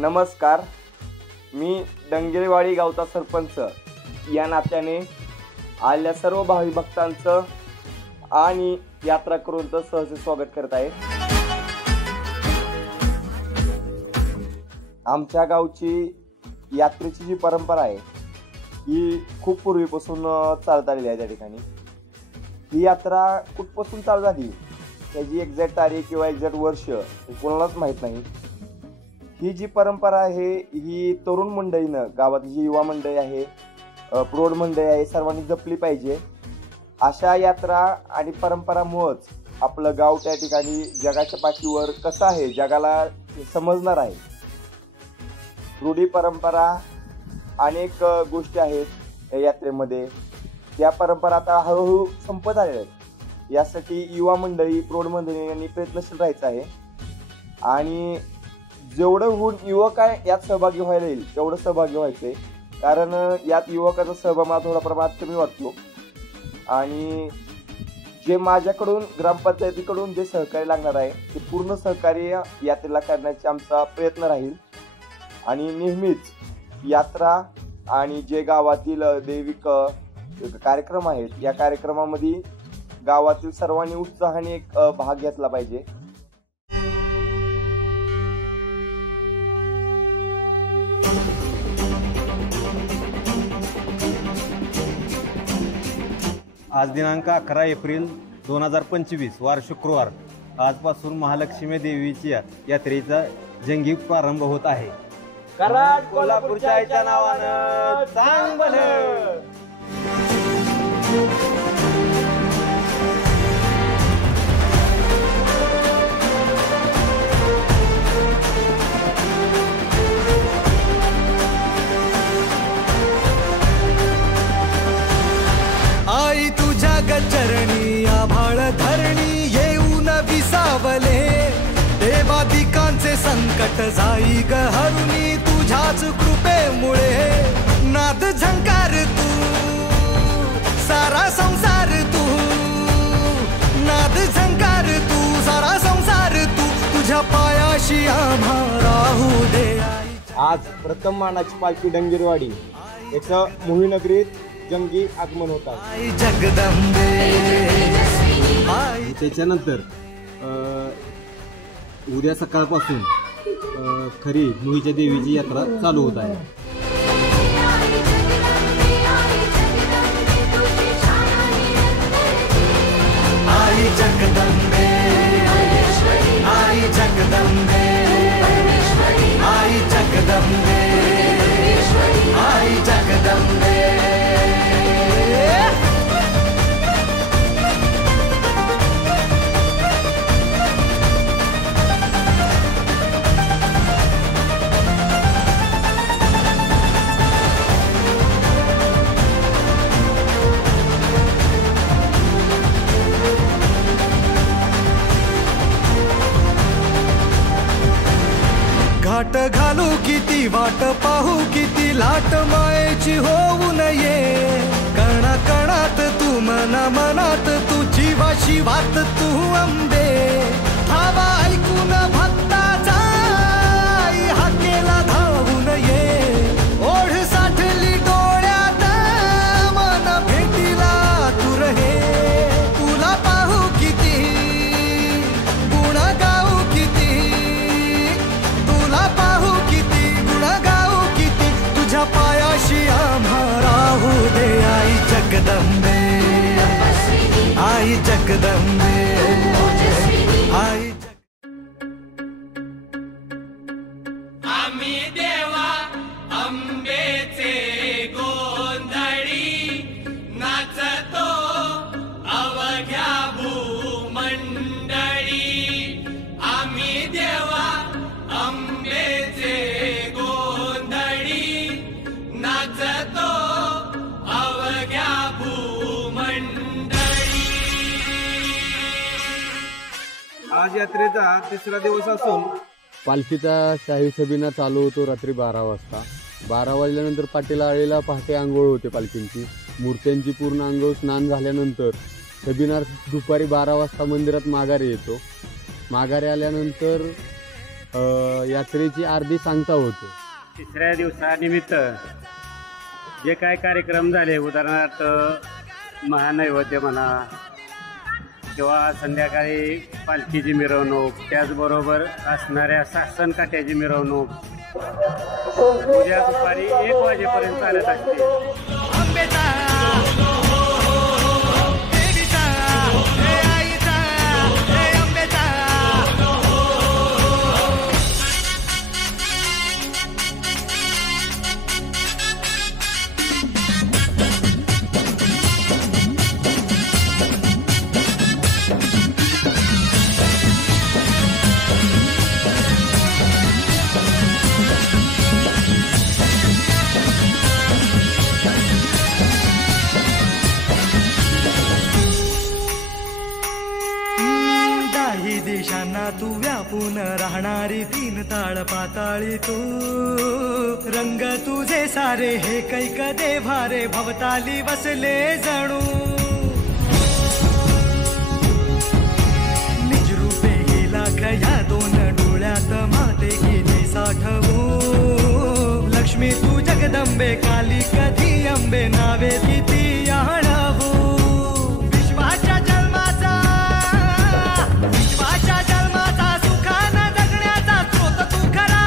नमस्कार, मी डंगेवाडी गावचा सरपंच या नात्याने आलेल्या सर्व भावी भक्तांचं आणि यात्रा करूंचं सहर्ष स्वागत करत आहे। आमच्या गावची यात्रेची जी परंपरा आहे ही खूप पूर्वीपासून चालत आलेली आहे। त्या ठिकाणी ही यात्रा कुठपासून चालू झाली त्याची एक्झॅक्ट तारीख किंवा एक्झॅक्ट वर्ष कोणालाच माहीत नाही। ही जी परंपरा आहे ही तरुण मंडळीनं, गावातली जी युवा मंडळी आहे, प्रौढ मंडळी आहे, सर्वांनी जपली पाहिजे। अशा यात्रा आणि परंपरामुळेच आपलं गाव त्या ठिकाणी जगाच्या पाठीवर कसं आहे जगाला समजणार आहे। रूढी परंपरा अनेक गोष्टी आहेत या यात्रेमध्ये, त्या परंपरा आता हळूहळू संपत आलेल्या आहेत। यासाठी युवा मंडळी, प्रौढ मंडळी यांनी प्रयत्नशील राहायचं आहे आणि जेवढं होऊन युवक आहे यात सहभागी व्हायला येईल तेवढं सहभागी व्हायचंय, कारण यात युवकाचा सहभाग मला थोडा प्रमाणात कमी वाटतो। आणि जे माझ्याकडून ग्रामपंचायतीकडून जे सहकार्य लागणार आहे ते पूर्ण सहकार्य यात्रेला करण्याचा आमचा प्रयत्न राहील। आणि नेहमीच यात्रा आणि जे गावातील दैविक कार्यक्रम आहेत या कार्यक्रमामध्ये गावातील सर्वांनी उत्साहाने एक भाग घेतला पाहिजे। आज दिनांक 11 एप्रिल 2025 वार शुक्रवार आजपासून महालक्ष्मी देवीची यात्रेचा जंगी प्रारंभ होत आहे। कराड कोल्हापूरच्या नावानं सांग भलं। आई तुझ्या गचरणी आभाळ धरणी येऊन विसावले, देवादिकांचे संकट जाई ग हरुणी तुझ्याच कृपेमुळे। नाद झंकार तू सारा संसार तू, नाद झंकार तू सारा संसार तू, तुझ्या पायाशी आम्हा राहू दे। आज प्रथम मानाची पालखी डंगेवाडी याचं मोहीनगरीत जंगी आगमन होता। जगदंबे त्याच्यानंतर उद्या सकाळपासून खरी मुळीच्या देवीची यात्रा चालू होत आहे। आई जगदंबे, आई जगदंबे, आई जगदंबे, आई जगदंबे। घाट घालू किती वाट पाहू किती लाट मायेची होऊ नये, कणा कणात तू मना मनात तू जीवा शिवात तू अंबे। धावा ऐकून भक्ताचा हाकेला धावून ये, ओढ साठली डोळ्यात मन भेटीला तू रहे। तुला पाहू किती गुण गाऊ किती, तुला पाहू किती गुण गाऊ किती, तुझ्या पायाशी आम्हा राहू दे। आई जगदंबे, आई जगदंबे, आई आम्ही देवा अंबेचे गोंधळी नाचतो अवघ्या भूमंडळी। आम्ही देवा अंबेचे गोंधळी नाचतो अवघ्या भूमंडळी। आज यात्रेचा तिसरा दिवस असून पालखीचा शाही सबिना चालू होतो रात्री 12 वाजता। 12 वाजल्यानंतर पाटीला आळीला पहाटे आंघोळ होते पालखींची। मूर्त्यांची पूर्ण आंघोळ स्नान झाल्यानंतर सबिना दुपारी 12 वाजता मंदिरात माघारी येतो। माघारी आल्यानंतर यात्रेची अर्धी सांगता होते. तिसऱ्या दिवसानिमित्त जे काय कार्यक्रम झाले, उदाहरणार्थ महानैवेद्य म्हणा किंवा संध्याकाळी पालखीची मिरवणूक, त्याचबरोबर असणाऱ्या सासन काट्याची मिरवणूक उद्या दुपारी 1 वाजेपर्यंत चालत असते. देशांना तू व्यापून राहणारी 3 ताळ पाताळी तू, रंग तुझे सारे हे कैक देभारे भवताली बसले जणू. निजरूपे गेला खया 2 डोळ्यात माते गेले साठवू. लक्ष्मी तू जगदंबे काली कधी अंबे नावे किती आणवू. विश्वाच्या जन्माचा सुखानं जगण्याचा स्रोत तू खरा.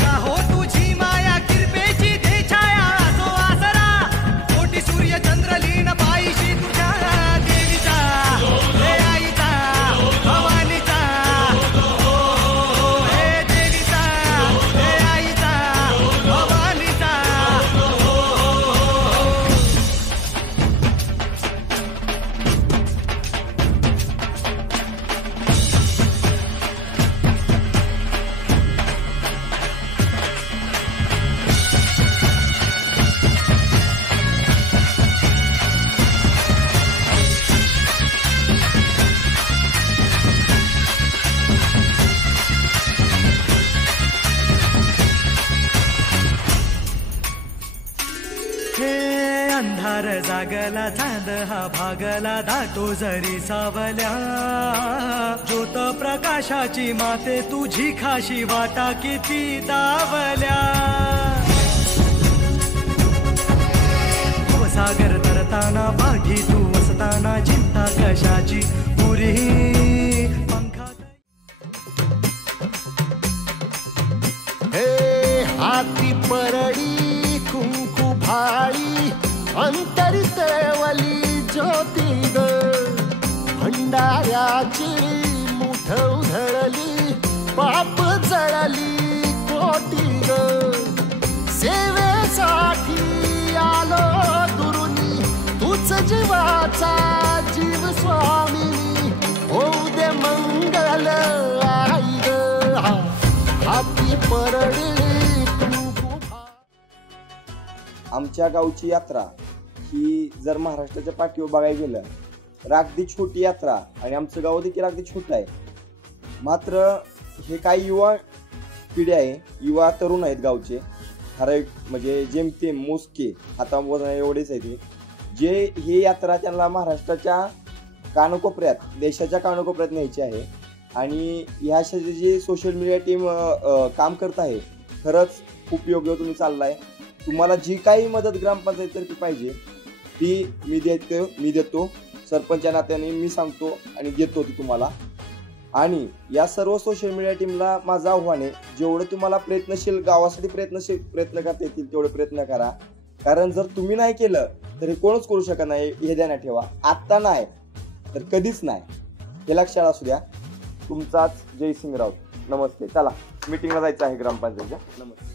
राहो तुझी माया कृपेची दे छाया असो आसरा. कोटी सूर्य चंद्र लीन पायीशी तुझ्या देवीचा, हे आईचा भवानीचा, हे देवीचा, हे आईचा भवानीचा. अंधार जागला चांद हा भागला दाटो जरी सावल्या. ज्योत प्रकाशाची माते तुझी खाशी वाटा किती दावल्या. सागर तरताना पाठी तू वसताना चिंता कशाची पुरी. हे हाती परडी कुंकू भाळी अंतरी तळवली ज्योती ग. भंडाऱ्याची मुठ उधळली पाप जळली कोटी ग. सेवेसाठी आलो दुरुनी तूच जीवाचा जीव स्वामी. होऊ दे मंगल आई ग. हाती परडी आमच्या गावची यात्रा ही जर महाराष्ट्राच्या पाठीवर बघायला गेलं तर अगदी छोटी यात्रा आणि आमचं गाव देखील अगदी छोटं आहे. मात्र हे काही युवा पिढी आहे, युवा तरुण आहेत गावचे, ठराविक म्हणजे जेमतेम मोजके हातावर एवढेच आहेत जे ही यात्रा त्यांना महाराष्ट्राच्या कानाकोपऱ्यात, देशाच्या कानाकोपऱ्यात न्यायची आहे. आणि ह्यासाठी जी सोशल मीडिया टीम काम करत आहे खरंच खूप योग्य तुम्ही चाललाय. तुम्हाला जी काही मदत ग्रामपंचायततर्फे पाहिजे ती मी देतो सरपंच नात्याने मी सांगतो आणि देतो ती तुम्हाला. आणि या सर्व सोशल मीडिया टीमला माझं आव्हान आहे, जेवढं तुम्हाला गावासाठी प्रयत्न करता येतील तेवढे प्रयत्न करा. कारण जर तुम्ही नाही केलं तर हे कोणच करू शकत नाही, हे ध्यानात ठेवा. आत्ता नाही तर कधीच नाही, हे लक्षात असू द्या. तुमचाच जयसिंग राऊत. नमस्ते. चला मीटिंगला जायचं आहे ग्रामपंचायतच्या. नमस्ते.